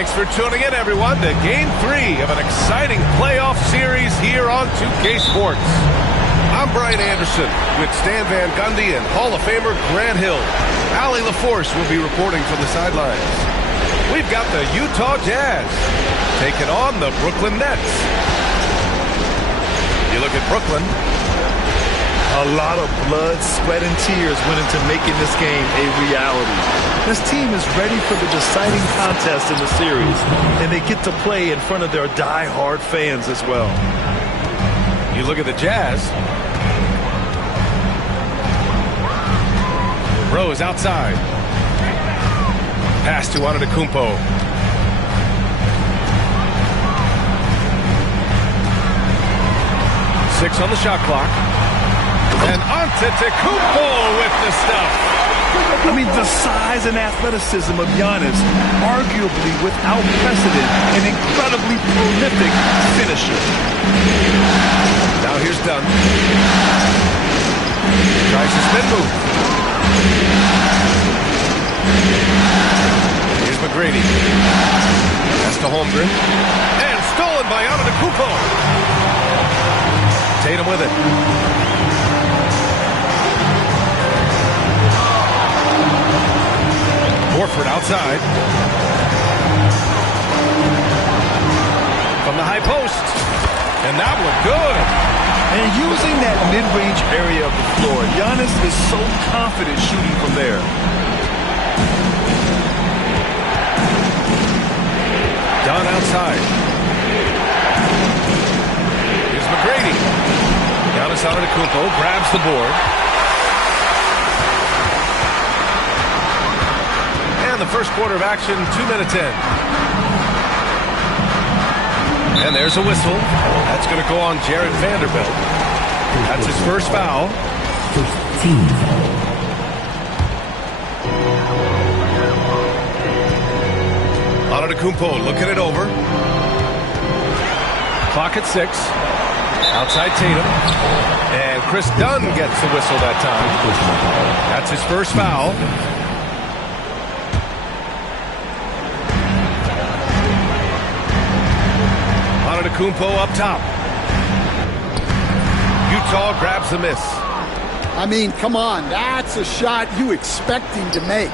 Thanks for tuning in, everyone, to Game 3 of an exciting playoff series here on 2K Sports. I'm Brian Anderson with Stan Van Gundy and Hall of Famer Grant Hill. Allie LaForce will be reporting from the sidelines. We've got the Utah Jazz taking on the Brooklyn Nets. You look at Brooklyn. A lot of blood, sweat, and tears went into making this game a reality. This team is ready for the deciding contest in the series, and they get to play in front of their die-hard fans as well. You look at the Jazz. Rose outside. Pass to Antetokounmpo. Six on the shot clock. And Antetokounmpo with the stuff. I mean, the size and athleticism of Giannis, arguably without precedent, an incredibly prolific finisher. Now here's Dunn. Tries to spin move. Here's McGrady. That's to Holmgren. And stolen by Antetokounmpo. Tatum with it. Horford outside. From the high post. And that one good. And using that mid-range area of the floor, Giannis is so confident shooting from there. Dunn outside. Here's McGrady. Giannis Antetokounmpo grabs the board. The first quarter of action, 2 minutes in. And there's a whistle. That's going to go on Jared Vanderbilt. That's his first foul. Antetokounmpo looking it over. Clock at 6. Outside Tatum. And Chris Dunn gets the whistle that time. That's his first foul. Antetokounmpo up top. Utah grabs the miss. I mean, come on. That's a shot you expect him to make.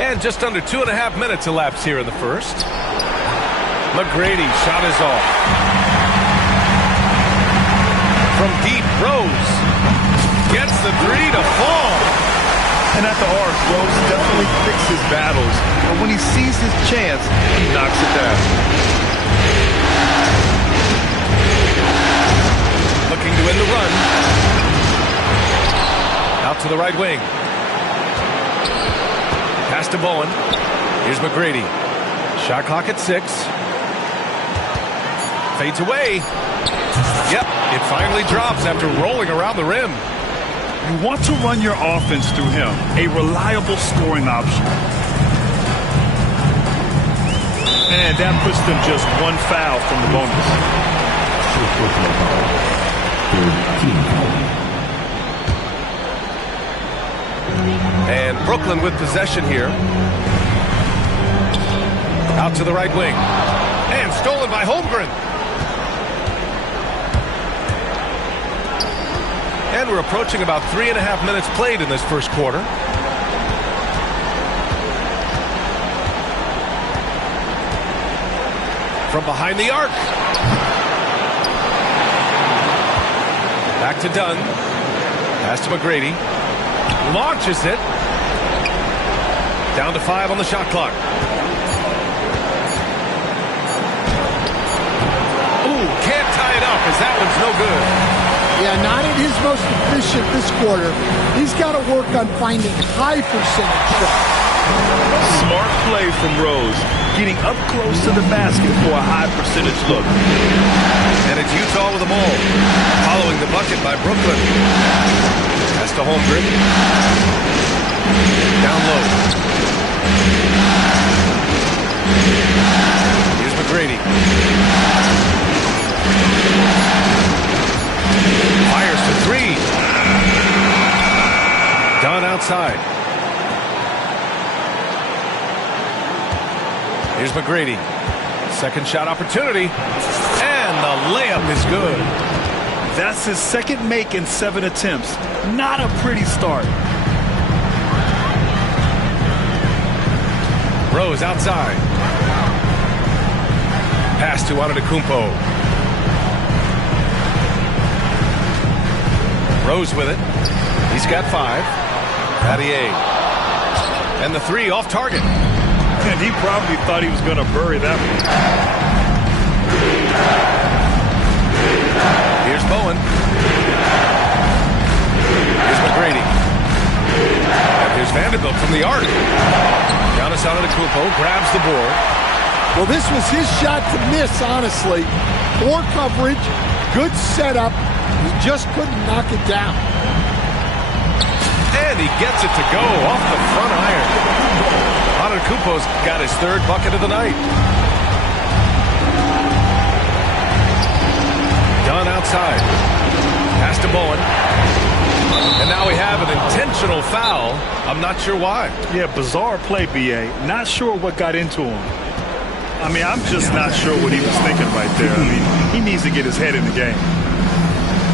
And just under 2.5 minutes elapsed here in the first. McGrady shot is off. From deep, Rose gets the three to fall. And at the arc, Rose definitely picks his battles, but when he sees his chance, he knocks it down. Looking to end the run. Out to the right wing. Pass to Bowen. Here's McGrady. Shot clock at 6. Fades away. Yep, it finally drops after rolling around the rim. You want to run your offense through him, a reliable scoring option. And that puts them just one foul from the bonus. And Brooklyn with possession here. Out to the right wing. And stolen by Holmgren. And we're approaching about 3.5 minutes played in this first quarter. From behind the arc. Back to Dunn. Pass to McGrady. Launches it. Down to 5 on the shot clock. Ooh, can't tie it up as that one's no good. Yeah, not at his most efficient this quarter. He's got to work on finding high percentage shots. Smart play from Rose, getting up close to the basket for a high percentage look. And it's Utah with the ball. Following the bucket by Brooklyn. Pass to Holmgren. Down low. Here's McGrady. Fires to 3. Dunn outside. Here's McGrady. Second shot opportunity. And the layup is good. That's his second make in 7 attempts. Not a pretty start. Rose outside. Pass to Antetokounmpo. Rose with it. He's got 5. Pattier. And the 3 off target. And he probably thought he was going to bury that one. Here's Bowen. Here's McGrady. And here's Vanderbilt from the arc. Giannis Antetokounmpo grabs the board. Well, this was his shot to miss, honestly. Poor coverage, good setup. He just couldn't knock it down. And he gets it to go off the front iron. Antetokounmpo's got his 3rd bucket of the night. Dunn outside. Pass to Bowen. And now we have an intentional foul. I'm not sure why. Yeah, bizarre play, B.A. Not sure what got into him. I mean, I'm just not sure what he was thinking right there. I mean, he needs to get his head in the game.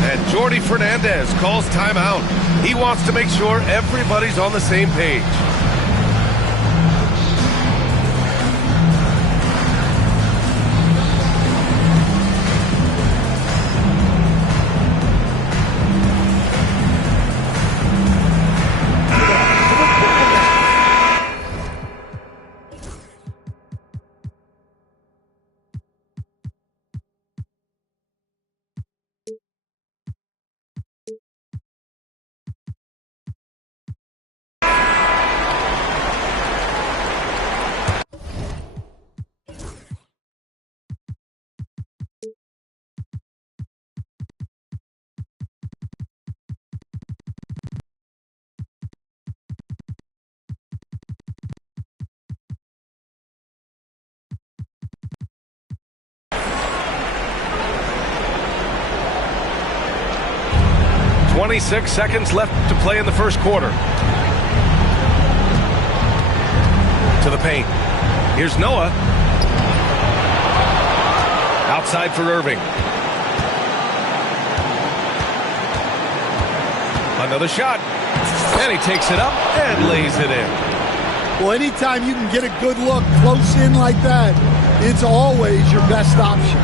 And Jordi Fernandez calls timeout. He wants to make sure everybody's on the same page. .26 seconds left to play in the first quarter. To the paint. Here's Noah. Outside for Irving. Another shot. And he takes it up and lays it in. Well, anytime you can get a good look close in like that, it's always your best option.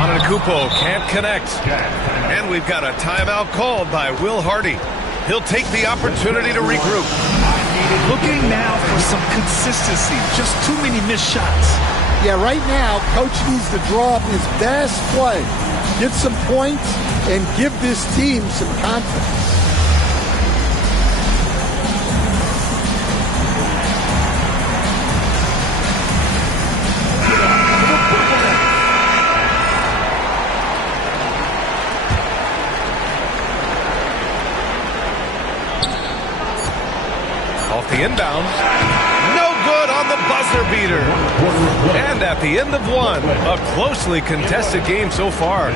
Antetokounmpo can't connect. And we've got a timeout called by Will Hardy. He'll take the opportunity to regroup. Looking now for some consistency. Just too many missed shots. Yeah, right now, Coach needs to draw up his best play, get some points, and give this team some confidence. Off the inbound. No good on the buzzer beater. And at the end of one, a closely contested game so far.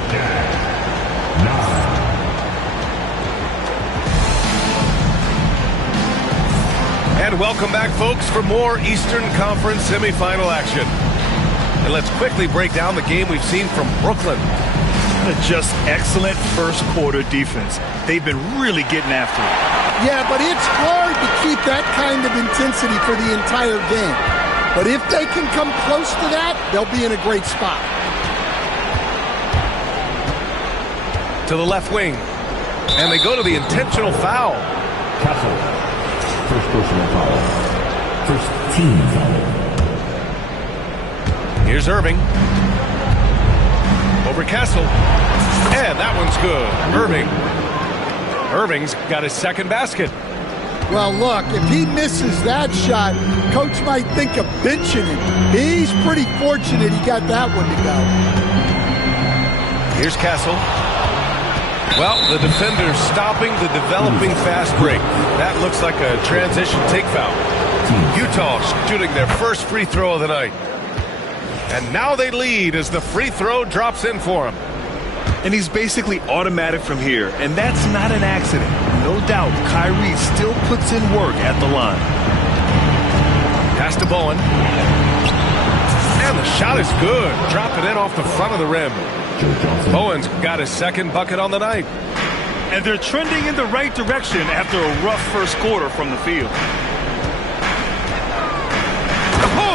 And welcome back, folks, for more Eastern Conference semifinal action. And let's quickly break down the game we've seen from Brooklyn. Just excellent first quarter defense. They've been really getting after it. Yeah, but it's hard to keep that kind of intensity for the entire game. But if they can come close to that, they'll be in a great spot. To the left wing. And they go to the intentional foul. Castle. First personal foul. First team foul. Here's Irving. Over Castle. And that one's good. Irving's got his second basket. Well, look, if he misses that shot, Coach might think of benching him. He's pretty fortunate he got that one to go. Here's Castle. Well, the defender's stopping the developing fast break. That looks like a transition take foul. Utah shooting their first free throw of the night. And now they lead as the free throw drops in for him. And he's basically automatic from here, and that's not an accident. No doubt, Kyrie still puts in work at the line. Pass to Bowen. And the shot is good. Dropping in off the front of the rim. Bowen's got his second bucket on the night. And they're trending in the right direction after a rough first quarter from the field.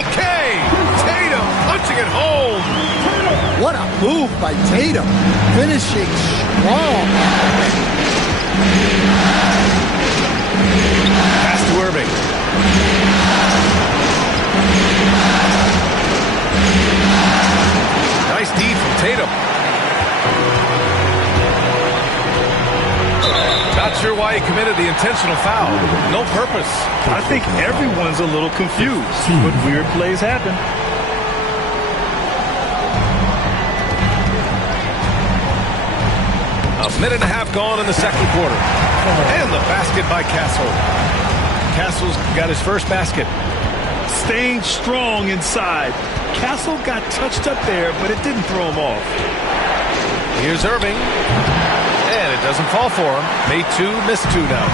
Okay! Tatum punching it home. What a move by Tatum. Finishing strong. Pass to Irving. Nice D from Tatum. Not sure why he committed the intentional foul. No purpose. I think everyone's a little confused, but weird plays happen. A minute and a half gone in the second quarter. And the basket by Castle. Castle's got his first basket. Staying strong inside. Castle got touched up there, but it didn't throw him off. Here's Irving. And it doesn't fall for him. Made two, missed two now.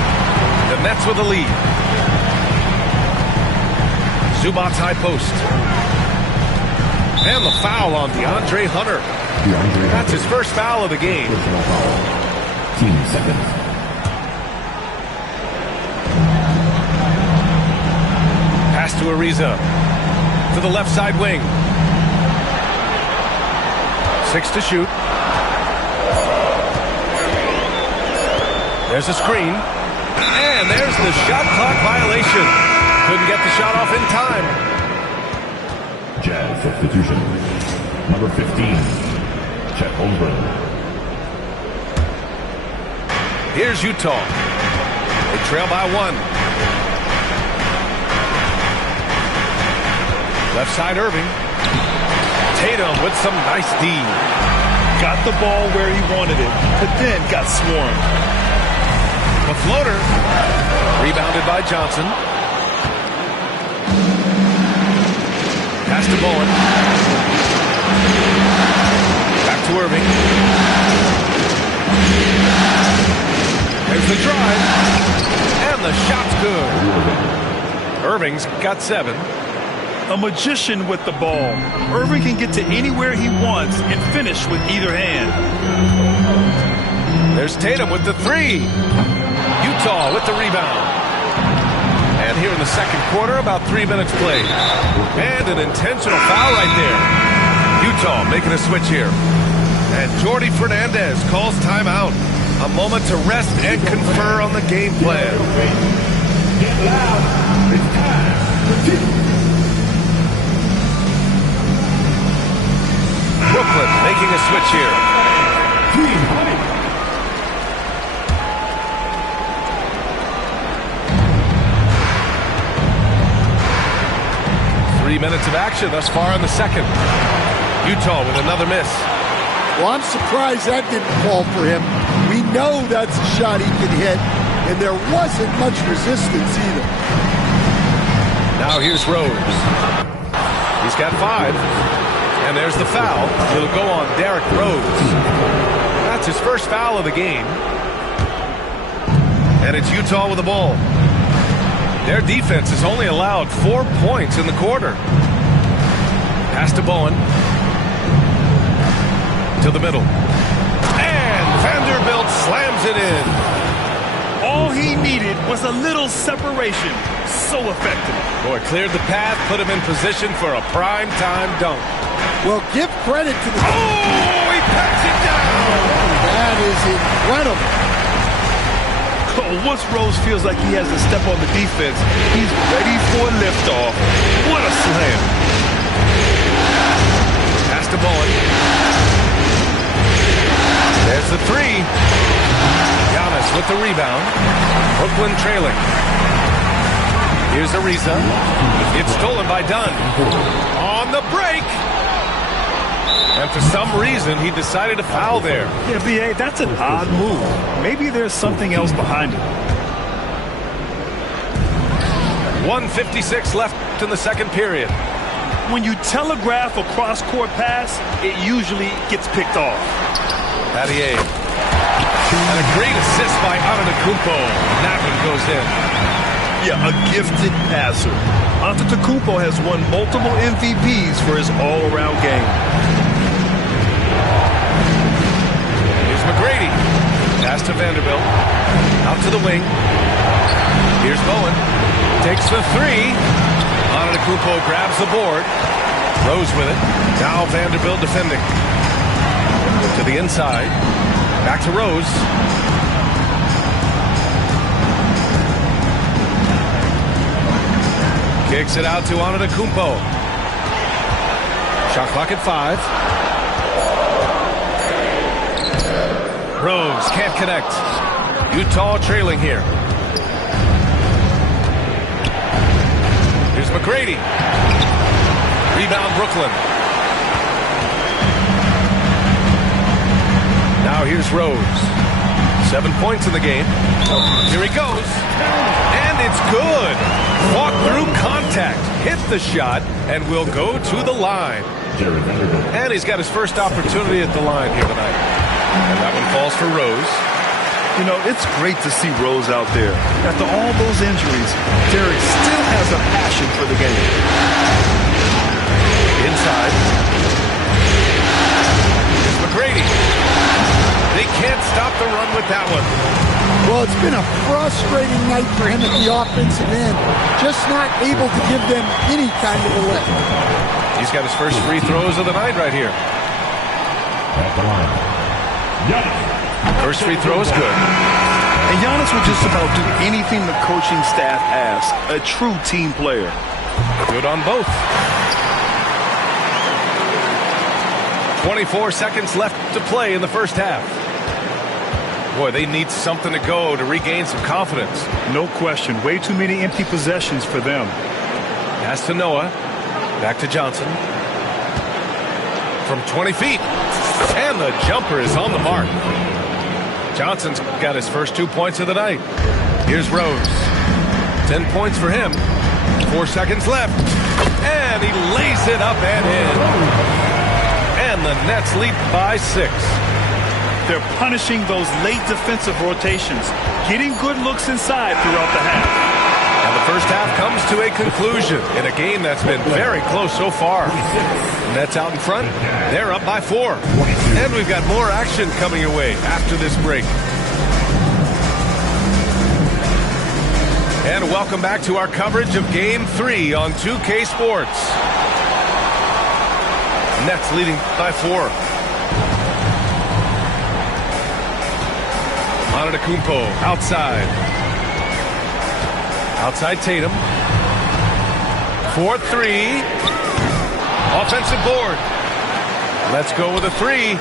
The Nets with the lead. Zubac's high post. And the foul on DeAndre Hunter. That's his first foul of the game. Team seconds. Pass to Ariza. To the left side wing. 6 to shoot. There's a screen. And there's the shot clock violation. Couldn't get the shot off in time. Jazz substitution. Number 15. Chet Holmgren. Here's Utah. They trail by 1. Left side Irving. Tatum with some nice D. Got the ball where he wanted it, but then got swarmed. The floater. Rebounded by Johnson. Pass to Bowen. Back to Irving. There's the drive. And the shot's good. Irving's got 7. A magician with the ball. Irving can get to anywhere he wants and finish with either hand. There's Tatum with the 3. Utah with the rebound. And here in the second quarter, about 3 minutes played. And an intentional foul right there. Utah making a switch here. And Jordi Fernandez calls timeout. A moment to rest and confer on the game plan. Get loud. It's time for two. Brooklyn making a switch here. 3 minutes of action thus far in the second. Utah with another miss. Well, I'm surprised that didn't fall for him. We know that's a shot he can hit, and there wasn't much resistance either. Now here's Rose. He's got 5. And there's the foul. It'll go on Derrick Rose. That's his first foul of the game. And it's Utah with the ball. Their defense has only allowed 4 points in the quarter. Pass to Bowen. To the middle. And Vanderbilt slams it in. All he needed was a little separation. So effective. Boy, cleared the path, put him in position for a prime-time dunk. Well, give credit to the... Oh, he packs it down! That is incredible. Once Rose feels like he has to step on the defense, he's ready for a liftoff. What a slam. Pass to Bowen. There's the 3. Giannis with the rebound. Brooklyn trailing. Here's Ariza. It's stolen by Dunn. On the break. And for some reason, he decided to foul there. Yeah, B.A., that's an odd move. Maybe there's something else behind it. 1:56 left in the second period. When you telegraph a cross-court pass, it usually gets picked off. Battier. And a great assist by Antetokounmpo. And that one goes in. Yeah, a gifted passer. Antetokounmpo has won multiple MVPs for his all-around game. McGrady. Pass to Vanderbilt. Out to the wing. Here's Bowen. Takes the 3. Antetokounmpo grabs the board. Rose with it. Now Vanderbilt defending. To the inside. Back to Rose. Kicks it out to Antetokounmpo. Shot clock at 5. Rose can't connect. Utah trailing here. Here's McGrady. Rebound Brooklyn. Now here's Rose. 7 points in the game. Here he goes. And it's good. Walk through contact. Hit the shot and will go to the line. And he's got his first opportunity at the line here tonight. And that one falls for Rose. You know, it's great to see Rose out there. After all those injuries, Derrick still has a passion for the game. Inside. Here's McGrady. They can't stop the run with that one. Well, it's been a frustrating night for him at the offensive end. Just not able to give them any kind of a lift. He's got his first free throws of the night right here. At the line. First free throw is good. And Giannis will just about do anything the coaching staff asks. A true team player. Good on both. 24 seconds left to play in the first half. Boy, they need something to go to regain some confidence. No question. Way too many empty possessions for them. Pass to Noah. Back to Johnson. From 20 feet. And the jumper is on the mark. Johnson's got his first 2 points of the night. Here's Rose. 10 points for him. 4 seconds left. And he lays it up and in. And the Nets lead by 6. They're punishing those late defensive rotations, getting good looks inside throughout the half. And the first half comes to a conclusion in a game that's been very close so far. Nets out in front. They're up by 4. And we've got more action coming your way after this break. And welcome back to our coverage of Game 3 on 2K Sports. Nets leading by 4. Antetokounmpo outside. Outside Tatum. 4-3. Offensive board. Let's go with a 3.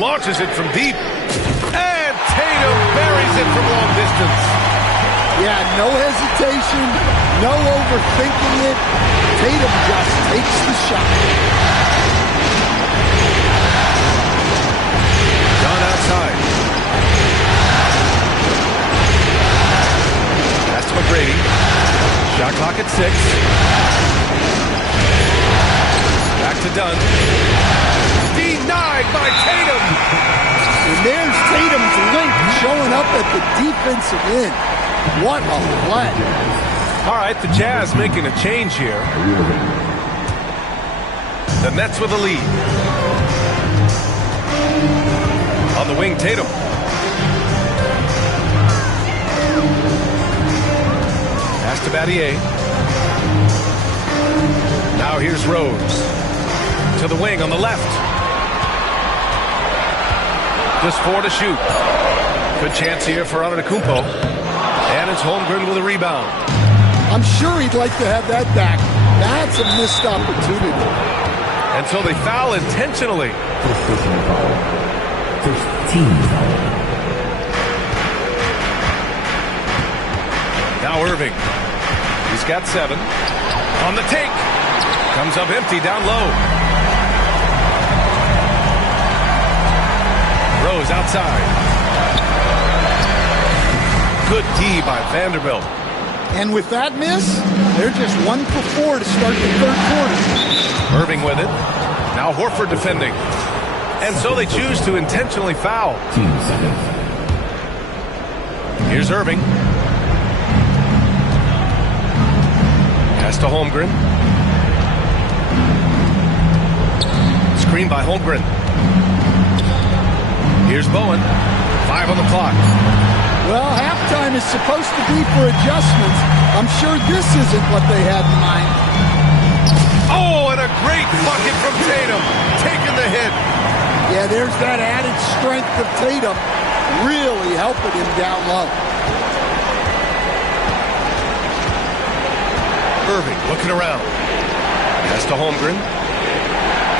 Launches it from deep. And Tatum buries it from long distance. Yeah, no hesitation, no overthinking it. Tatum just takes the shot. Done outside. Pass to McGrady. Shot clock at 6. Back to Dunn. Denied by Tatum. And there's Tatum's link showing up at the defensive end. What a play. All right, the Jazz making a change here. The Nets with a lead. On the wing, Tatum. Pass to Battier. Now here's Rose. To the wing on the left. Just 4 to shoot. Good chance here for Antetokounmpo. And it's Holmgren with a rebound. I'm sure he'd like to have that back. That's a missed opportunity. And so they foul intentionally. First personal foul. First team foul. Now Irving. He's got 7. On the take. Comes up empty down low. Rose outside. Good D by Vanderbilt. And with that miss, they're just 1 for 4 to start the third quarter. Irving with it. Now Horford defending. And so they choose to intentionally foul. Team second. Here's Irving. Pass to Holmgren. Screen by Holmgren. Here's Bowen. 5 on the clock. Well, halftime is supposed to be for adjustments. I'm sure this isn't what they had in mind. Oh, and a great bucket from Tatum. Taking the hit. Yeah, there's that added strength of Tatum really helping him down low. Irving looking around. Pass to Holmgren.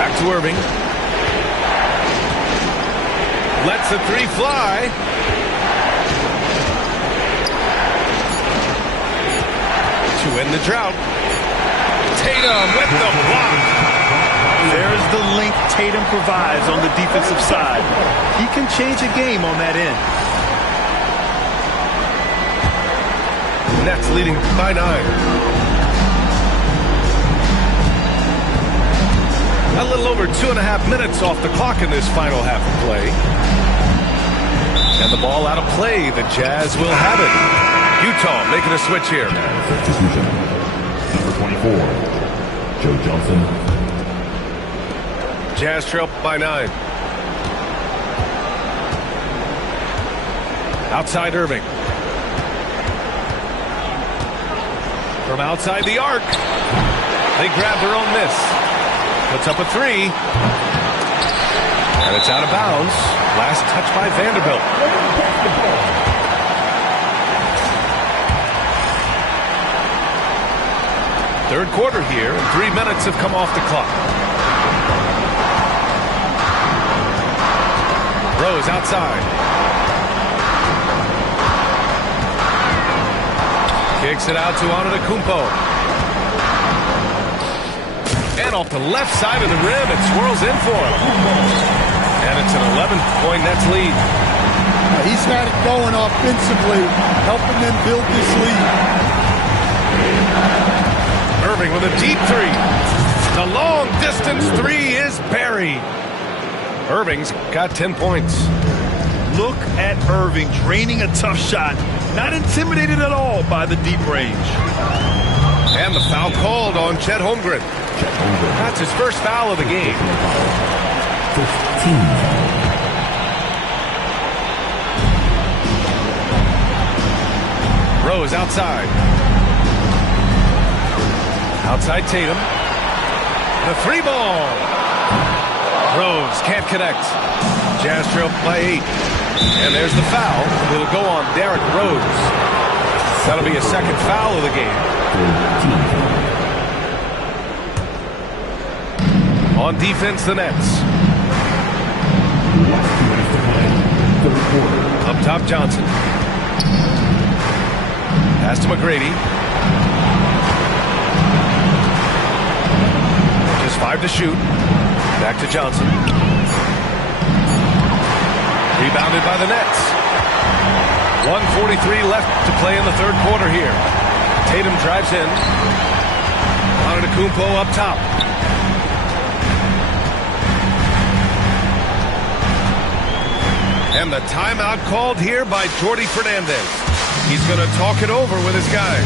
Back to Irving. Lets the 3 fly. To end the drought. Tatum with the block. There's the link Tatum provides on the defensive side. He can change a game on that end. Nets leading by 9. A little over 2.5 minutes off the clock in this final half of play. And the ball out of play. The Jazz will have it. Utah making a switch here. Substitution. Number 24. Joe Johnson. Jazz trail by 9. Outside Irving. From outside the arc. They grab their own miss. Puts up a 3. And it's out of bounds. Last touch by Vanderbilt. Third quarter here, and 3 minutes have come off the clock. Rose outside. Kicks it out to Antetokounmpo. And off the left side of the rim, it swirls in for him. And it's an 11-point Nets lead. He's had it going offensively, helping them build this lead. Irving with a deep 3. The long-distance 3 is buried. Irving's got 10 points. Look at Irving draining a tough shot. Not intimidated at all by the deep range. And the foul called on Chet Holmgren. That's his first foul of the game. First team foul. Rose outside. Outside Tatum. The 3 ball. Rose can't connect. Jazz trail by 8. And there's the foul. It'll go on Derrick Rose. That'll be a second foul of the game. On defense, the Nets. Up top, Johnson. Pass to McGrady. Just 5 to shoot. Back to Johnson. Rebounded by the Nets. 1:43 left to play in the third quarter here. Tatum drives in. Antetokounmpo up top. And the timeout called here by Jordi Fernandez. He's going to talk it over with his guys.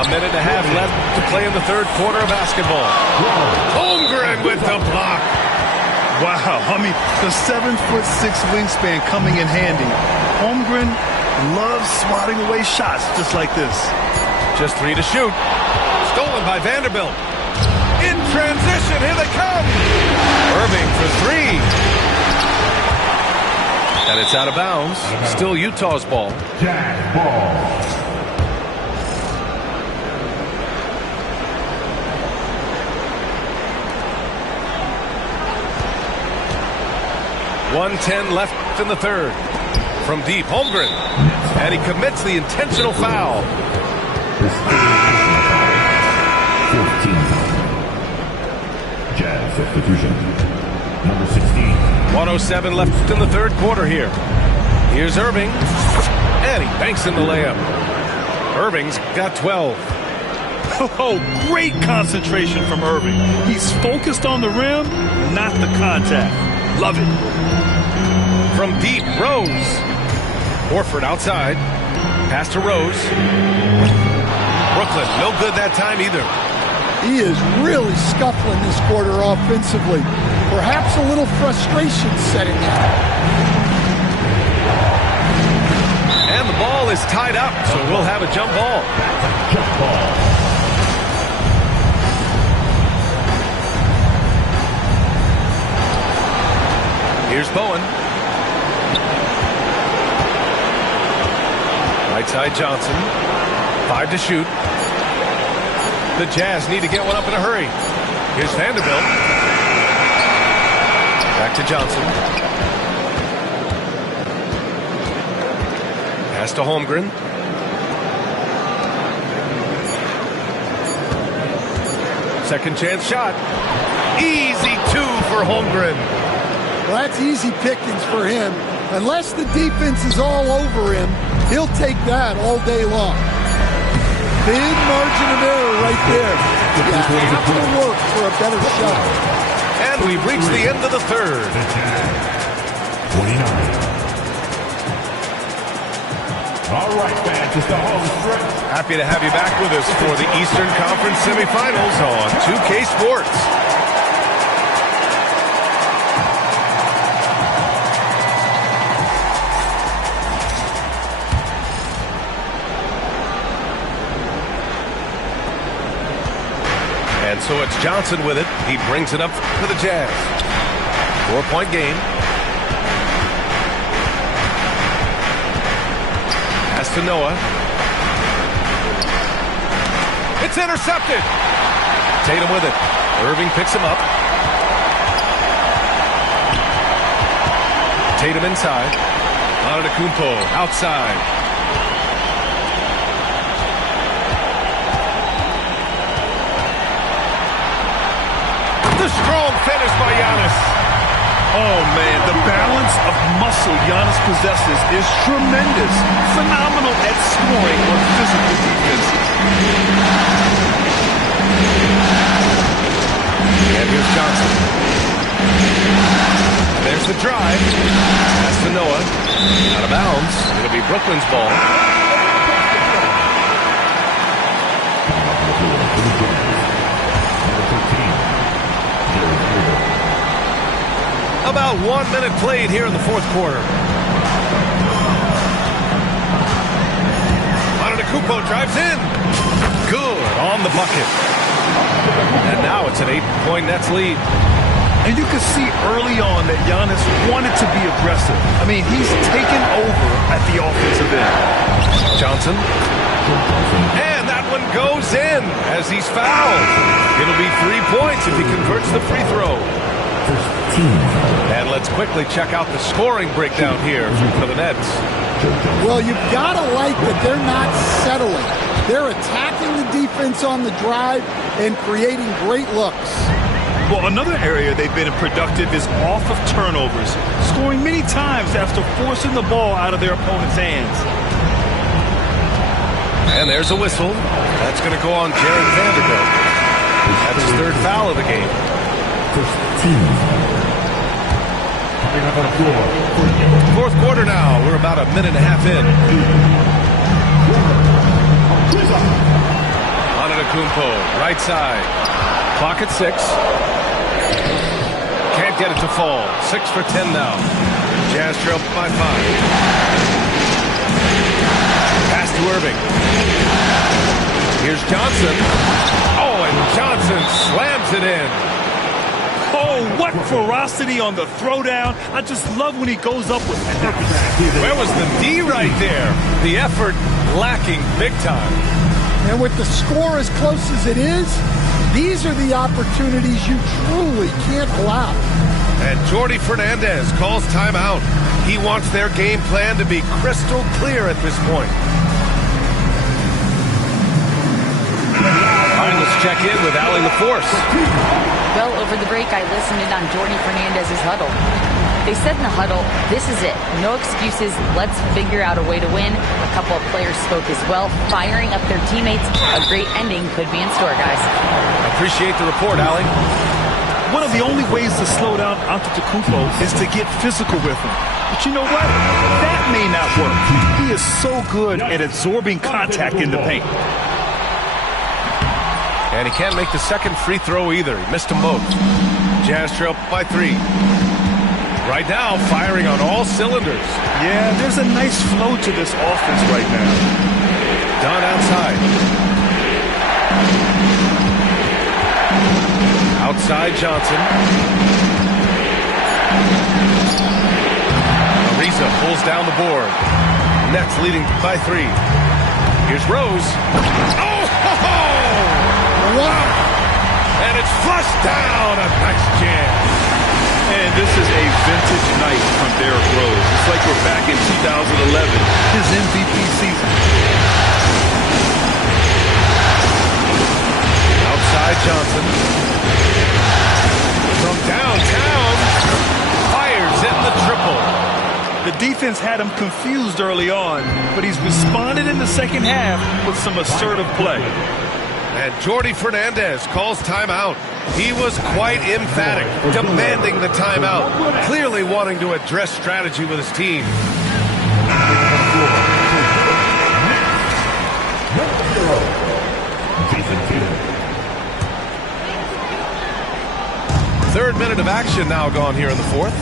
A minute and a half left to play in the third quarter of basketball. Holmgren with the block. Wow, I mean, the 7'6" wingspan coming in handy. Holmgren loves swatting away shots just like this. Just 3 to shoot. Stolen by Vanderbilt. In transition, here they come. Irving for 3. And it's out of bounds. Still Utah's ball. Jazz ball. 1:10 left in the third. From deep, Holmgren. And he commits the intentional foul. 15. Jazz substitution. Number 16. 1:07 left in the third quarter here. Here's Irving. And he banks in the layup. Irving's got 12. Oh, great concentration from Irving. He's focused on the rim, not the contact. Love it. From deep, Rose. Horford outside. Pass to Rose. Brooklyn, no good that time either. He is really scuffling this quarter offensively. Perhaps a little frustration setting in. And the ball is tied up, so we'll have a jump ball. Jump ball. Here's Bowen. Right side Johnson. 5 to shoot. The Jazz need to get one up in a hurry. Here's Vanderbilt. Back to Johnson. Pass to Holmgren. Second chance shot. Easy 2 for Holmgren. Well, that's easy pickings for him. Unless the defense is all over him, he'll take that all day long. Big margin of error right there. You have to work for a better shot. And we've reached the end of the third. 29. All right, fans, it's the home stretch. Happy to have you back with us for the Eastern Conference semifinals on 2K Sports. And so it's Johnson with it. He brings it up for the Jazz. 4-point game. Pass to Noah. It's intercepted. Tatum with it. Irving picks him up. Tatum inside. Antetokounmpo outside. The strong finish by Giannis. Oh, man, the balance of muscle Giannis possesses is tremendous. Phenomenal at scoring on physical defense. And here's Johnson. There's the drive. Pass to Noah. Out of bounds. It'll be Brooklyn's ball. About 1 minute played here in the fourth quarter. Kupo drives in. Good on the bucket. And now it's an 8-point Nets lead. And you can see early on that Giannis wanted to be aggressive. I mean, he's taken over at the offensive end. Johnson. And that one goes in as he's fouled. It'll be 3 points if he converts the free throw. And let's quickly check out the scoring breakdown here for the Nets. Well, you've got to like that they're not settling. They're attacking the defense on the drive and creating great looks. Well, another area they've been productive is off of turnovers, scoring many times after forcing the ball out of their opponent's hands. And there's a whistle. That's going to go on Jared Vanderbilt. That's his third foul of the game. Fourth quarter now. We're about a minute and a half in. Antetokounmpo, right side. Clock at 6. Can't get it to fall. 6 for 10 now. Jazz trail by 5. Pass to Irving. Here's Johnson. Oh, and Johnson slams it in. Oh, what ferocity on the throwdown. I just love when he goes up with purpose. Where was the D right there? The effort lacking big time. And with the score as close as it is, these are the opportunities you truly can't allow. And Jordi Fernandez calls timeout. He wants their game plan to be crystal clear at this point. All right, let's check in with Allie LaForce. Well, over the break, I listened in on Jordi Fernandez's huddle. They said in the huddle, this is it. No excuses. Let's figure out a way to win. A couple of players spoke as well, firing up their teammates. A great ending could be in store, guys. Appreciate the report, Allie. One of the only ways to slow down Antetokounmpo is to get physical with him. But you know what? That may not work. He is so good at absorbing contact in the paint. And he can't make the second free throw either. He missed them both. Jazz trail by 3. Right now, firing on all cylinders. Yeah, there's a nice flow to this offense right now. Dunn outside. Outside Johnson. Ariza pulls down the board. Nets leading by 3. Here's Rose. Oh! Ho, ho! Wow! And it's flushed down. A nice jam. And this is a vintage night from Derrick Rose. It's like we're back in 2011, his MVP season. Outside Johnson. From downtown. Fires in the triple. The defense had him confused early on, but he's responded in the second half with some assertive play. And Jordi Fernandez calls timeout. He was quite emphatic, demanding the timeout, clearly wanting to address strategy with his team. Third minute of action now gone here in the fourth.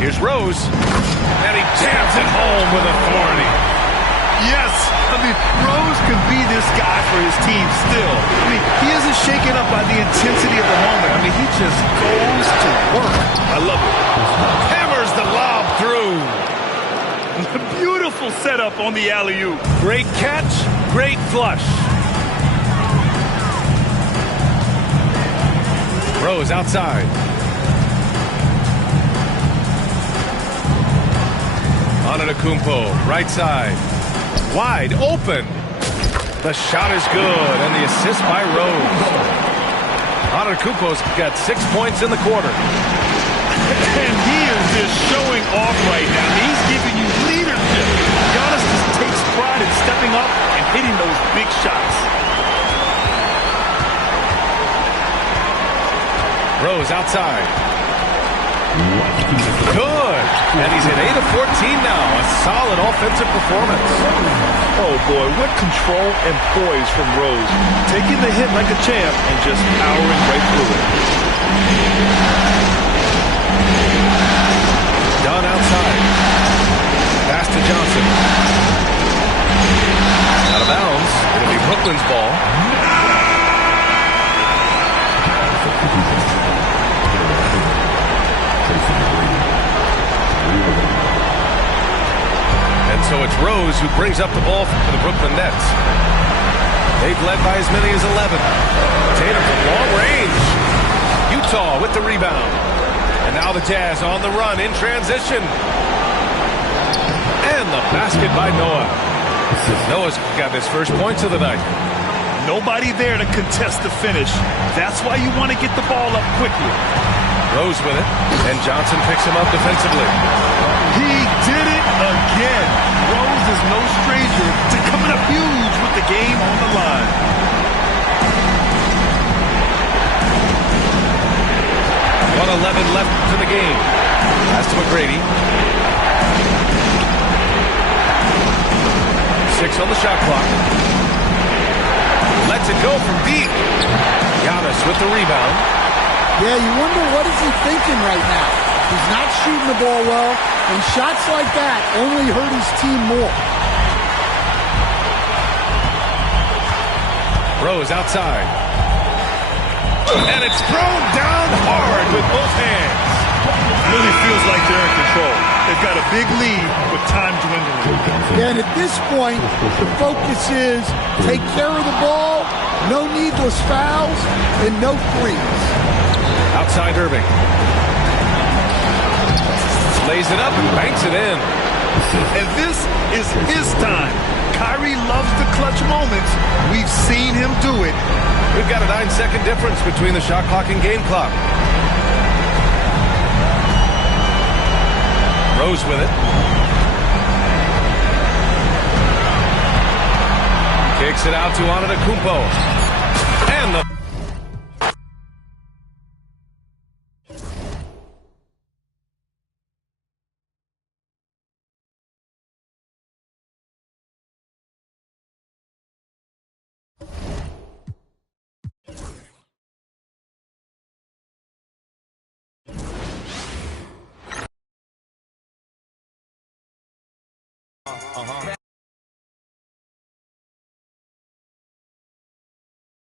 Here's Rose, and he jams it home with authority. Yes, I mean, Rose can be this guy for his team still. I mean, he isn't shaken up by the intensity of the moment. I mean, he just goes to work. I love it. Hammers the lob through. Beautiful setup on the alley-oop. Great catch, great flush. Rose outside. Antetokounmpo, right side. Wide open. The shot is good, and the assist by Rose. Antetokounmpo's got 6 points in the quarter. And he is just showing off right now. He's giving you leadership. Giannis just takes pride in stepping up and hitting those big shots. Rose outside. Good. And he's at 8 of 14 now. A solid offensive performance. Oh, boy, what control and poise from Rose. Taking the hit like a champ and just powering right through it. Done outside. Pass to Johnson. Out of bounds. It'll be Brooklyn's ball. And so it's Rose who brings up the ball for the Brooklyn Nets. They've led by as many as 11. Tatum from long range. Utah with the rebound. And now the Jazz on the run in transition. And the basket by Noah. Noah's got his first points of the night. Nobody there to contest the finish. That's why you want to get the ball up quickly. Rose with it, and Johnson picks him up defensively. He did it again. Rose is no stranger to coming up huge with the game on the line. 1:11 left to the game. Pass to McGrady. 6 on the shot clock. Lets it go from deep. Giannis with the rebound. Yeah, you wonder what is he thinking right now. He's not shooting the ball well, and shots like that only hurt his team more. Rose outside. And it's thrown down hard with both hands. Really feels like they're in control. They've got a big lead with time dwindling. Yeah, and at this point, the focus is take care of the ball, no needless fouls, and no threes. Outside Irving. Lays it up and banks it in. And this is his time. Kyrie loves the clutch moments. We've seen him do it. We've got a 9-second difference between the shot clock and game clock. Rose with it. Kicks it out to Antetokounmpo. And the